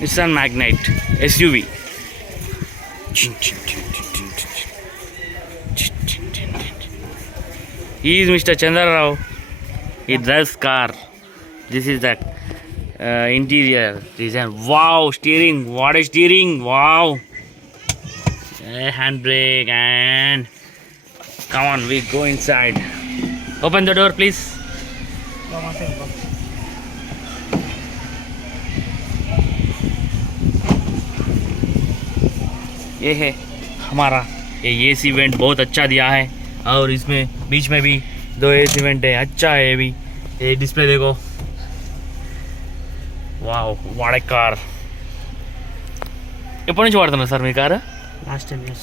Nissan Magnite SUV. He is Mr. Chandra Rao. He drives car. This is the interior design. Wow, steering. What a steering. Wow. Handbrake and come on, we go inside. Open the door, please. ये है हमारा ये AC vent बहुत अच्छा दिया है और इसमें बीच में भी 2 एसी वेंट है. अच्छा है ये भी. ये डिस्प्ले देखो. Wow what a car. ఎప్పటి నుంచి వాడుతున్నారు సార్ మీ car? Last 10 years.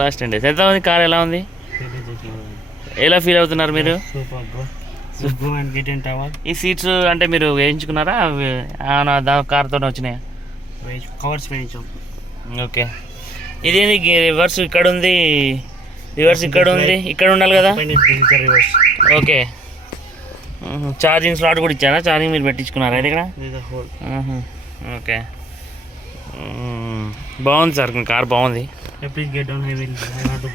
Last 10 days. ఎంత ఉంది కార్? ఎలా ఉంది? ఎలా ఫీల్ అవుతున్నారు మీరు? Super bro. Go and get in tower. ఈ సీట్స్ అంటే మీరు వేయించుకున్నారా? కార్తోనే వచ్చినాయా? కవర్స్ వేయించాం. ఓకే. ఇదేంది రివర్స్ ఇక్కడ ఉంది, రివర్స్ ఇక్కడ ఉంది, ఇక్కడ ఉండాలి కదా? రివర్స్. ఓకే. ఛార్జింగ్ స్లాట్ కూడా ఇచ్చారా? ఛార్జింగ్ మీరు పెట్టించుకున్నారా ఇది ఇక్కడ? ఓకే. బాగుంది సార్, మీ కార్ బాగుంది. Please get down. I want to